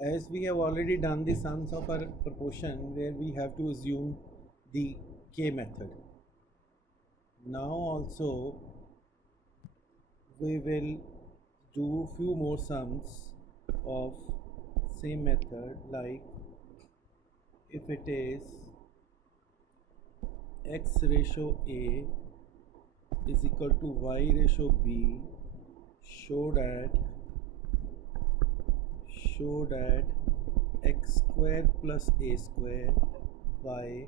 As we have already done the sums of our proportion where we have to assume the k method. Now also we will do few more sums of same method, like if it is x ratio a is equal to y ratio b, show that x square plus a square by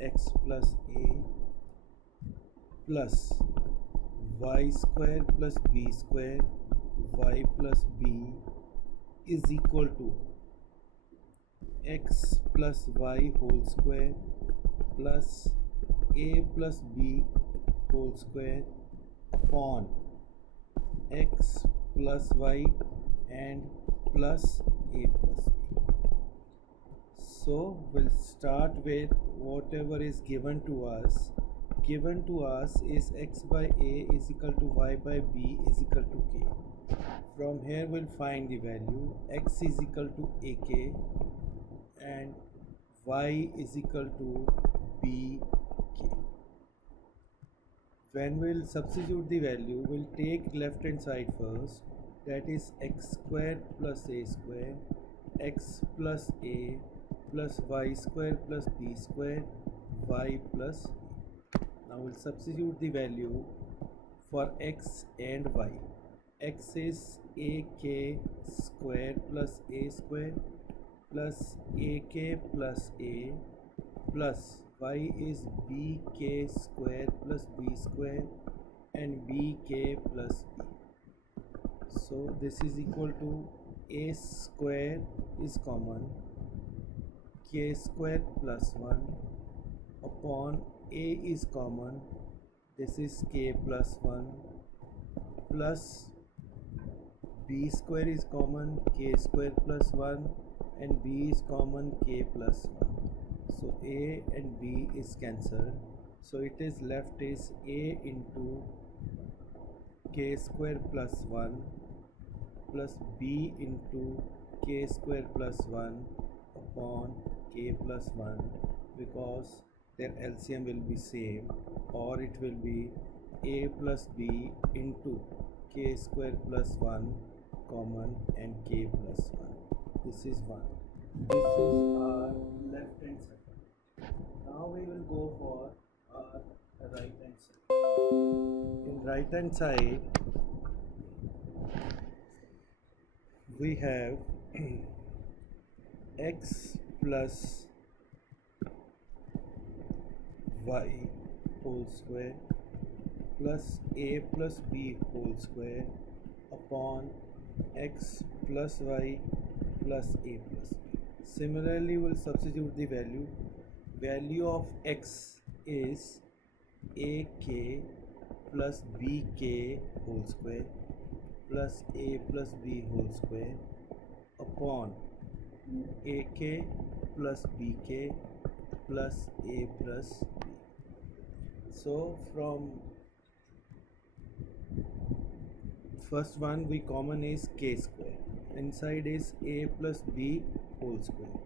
x plus a plus y square plus b square y plus b is equal to x plus y whole square plus a plus b whole square upon x plus y and plus a plus b. So we'll start with whatever is given to us. Given to us is x by a is equal to y by b is equal to k. From here we'll find the value. X is equal to ak and y is equal to bk. When we'll substitute the value, we'll take left hand side first, that is x square plus a square, x plus a plus y square plus b square, y plus b. Now we'll substitute the value for x and y. X is ak square plus a square plus ak plus a plus y is bk square plus b square and bk plus b. So this is equal to a square is common, k square plus 1 upon a is common, this is k plus 1 plus b square is common, k square plus 1 and b is common, k plus 1. So a and b is cancelled, so it is left is a into k square plus 1 plus b into k square plus 1 upon k plus 1, because their LCM will be same, or it will be a plus b into k square plus 1 common and k plus 1. This is 1. This is our left hand side. Now we will go for our right hand side. In right hand side we have x plus y whole square plus a plus b whole square upon x plus y plus a plus b. Similarly, we'll substitute the value. Value of x is ak plus bk whole square plus a plus b whole square upon ak plus bk plus a plus b. So from first one we common is k square, inside is a plus b whole square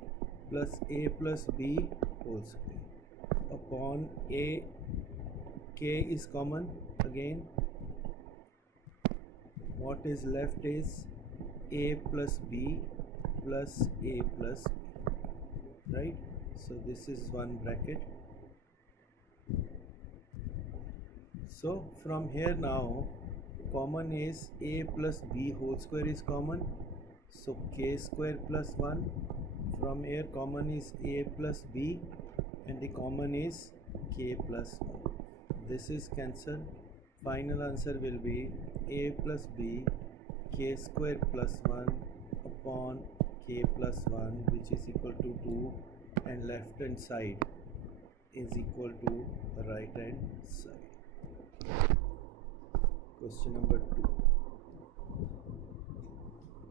plus a plus b whole square upon a, k is common again, what is left is a plus b plus a plus b, right? So this is one bracket. So from here now common is a plus b whole square is common, so k square plus 1. From here common is a plus b and the common is k plus 1. This is cancelled. Final answer will be a plus b k square plus 1 upon k plus 1, which is equal to 2, and left hand side is equal to right hand side. Question number 2.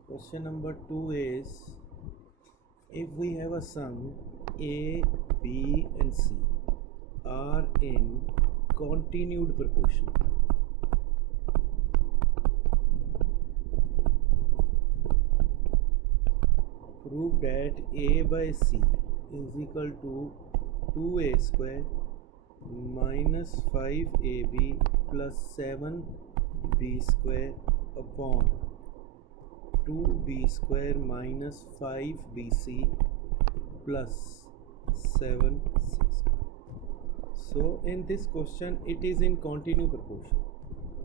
Question number 2 is, if we have a sum a, b and c are in continued proportion, prove that a by c is equal to 2a square minus 5ab plus 7b square upon 2b square minus 5bc plus 7c square. So in this question it is in continuous proportion.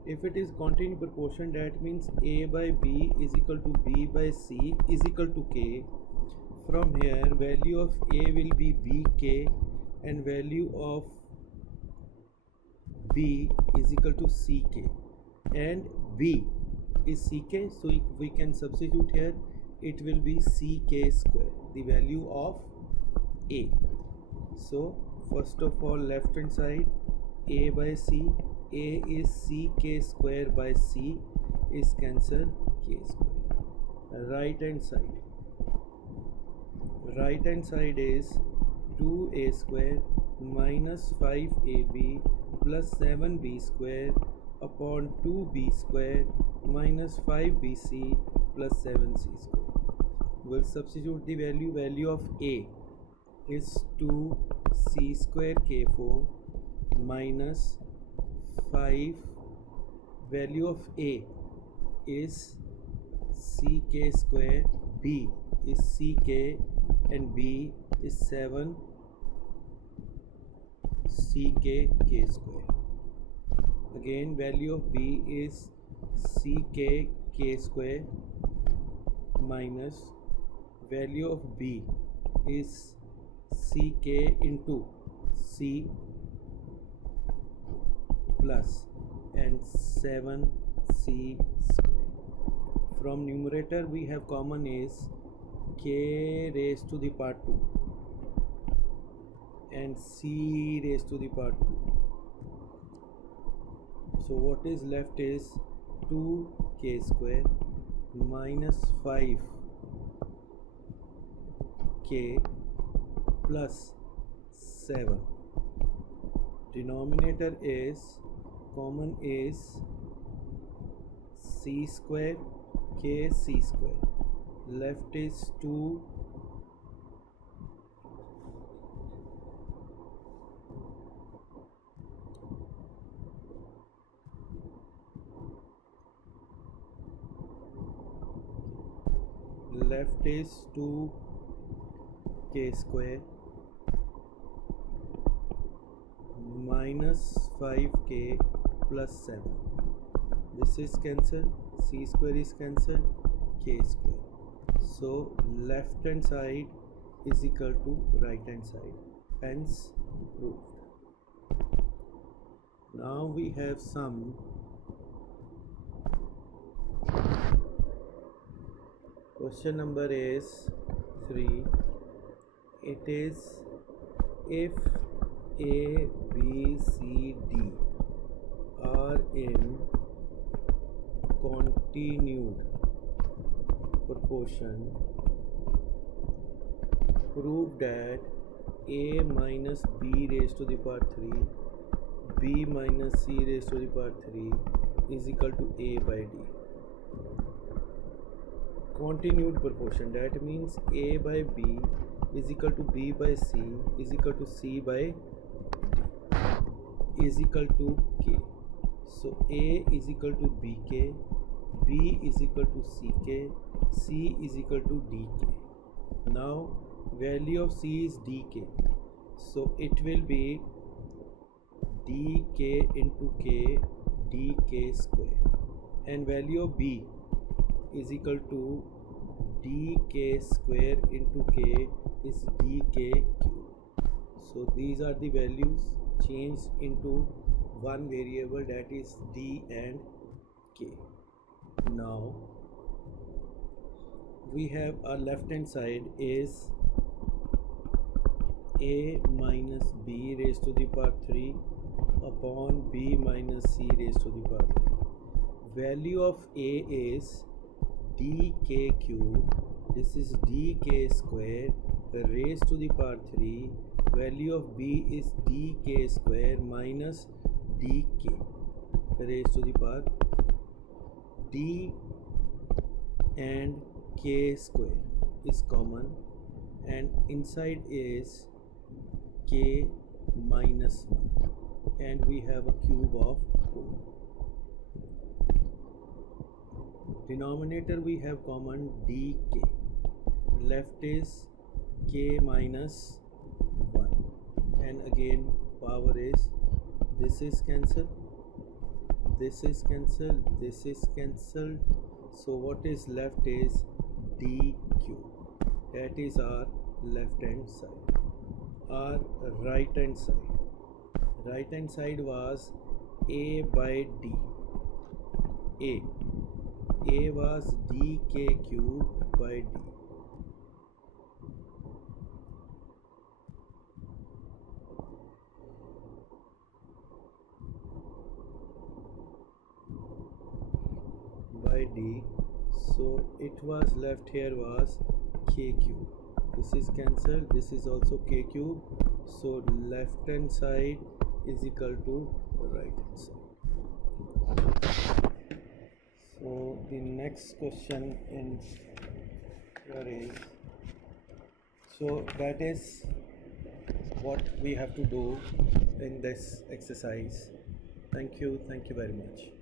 If it is continuous proportion, that means a by b is equal to b by c is equal to k. From here value of a will be bk and value of b is equal to ck, and b is ck, so we can substitute here. It will be ck square, the value of a. So first of all, left hand side a by c, a is ck square by c is cancelled, k square. Right hand side is 2a square minus 5ab plus 7b square upon 2b square minus 5bc plus 7c square. We'll substitute the value of a is 2c square k4 minus 5, value of a is ck square, b is ck and b is 7 ck k square. Again value of b is ck k square minus value of b is ck into c plus and 7c square. From numerator we have common is k raised to the power 2 and c raised to the power 2. So what is left is 2k square minus 5k plus 7. Denominator is common is c square k c square. Left is 2 left is 2k square minus 5k plus 7. This is cancelled, c square is cancelled, k square. So left hand side is equal to right hand side, hence proved. Now we have some question number is 3. It is if a, b, c, d are in continued proportion, prove that a minus b raised to the power 3, b minus c raised to the power 3 is equal to a by d. Continued proportion, that means a by b is equal to b by c is equal to c by d is equal to k. So a is equal to bk, b is equal to ck, c is equal to dk. Now value of c is dk, so it will be dk into k dk square, and value of b is equal to dk square into k is dk cube. So these are the values changed into one variable, that is d and k. Now we have our left hand side is a minus b raised to the power 3 upon b minus c raised to the power 3. Value of a is dk cube, this is dk square raised to the power 3. Value of b is dk square minus dk raised to the power d and k square. is common and inside is k minus 1 and we have a cube of 2. Denominator we have common dk, left is k minus 1 and again power is this is cancelled, this is cancelled, this is cancelled, so what is left is dq, that is our left hand side. Our right hand side was a by d, a was dk cube by d. By d, so it was left here was k cube. This is cancelled, this is also k cube, so left hand side is equal to right hand side. So the next question in here is, so that is what we have to do in this exercise. Thank you very much.